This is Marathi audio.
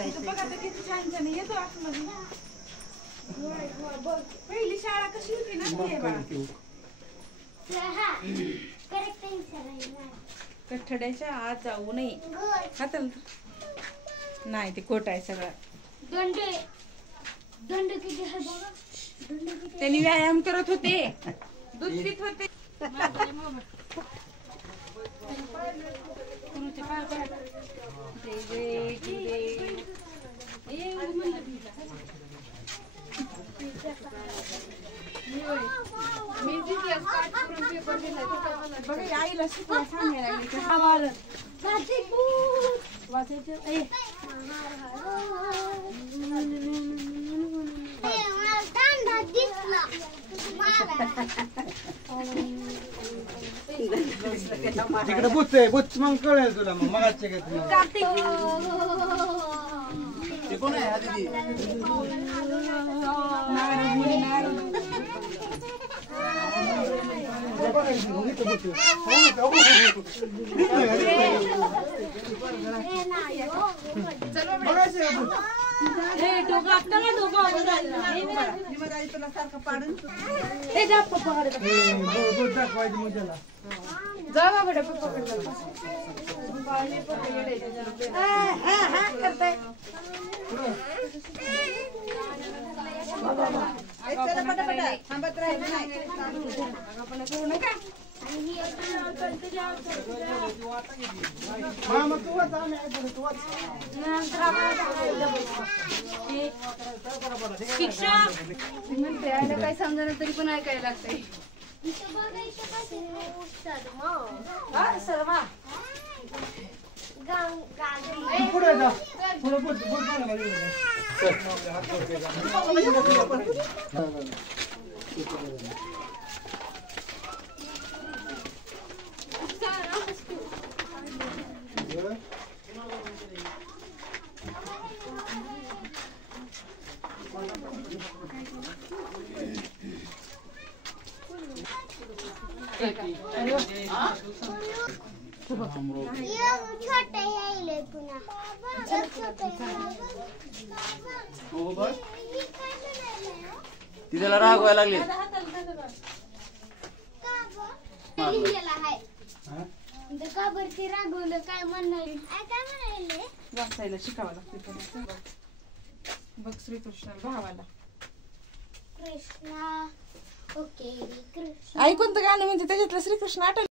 करायचं. बघा आता किती छान छान येतो आतमध्ये. पहिली शाळा कशी होती ना ती बाळा. कठड्याच्या आत जाऊ नये. हाताला नाही ते खोट आहे सगळं. त्यांनी व्यायाम करत होते, दूध पित होते. आईला शिकवा सांगायला तिकडे बुच बुच मग कळेल तुला. मग मगाचे काय ते कोण आहे दीदी? काय समजा तरी पण ऐकायला लागतंय. तिला रागवायला लागले. का बरं रागवलं काय म्हणणार? काय म्हणाले? वाचायला शिकावं लागते. बघ श्रीकृष्णाला भावाला कृष्णा ओके कृष्ण. आई कोणतं गाणं म्हणजे त्याच्यातलं श्रीकृष्ण आठवलं.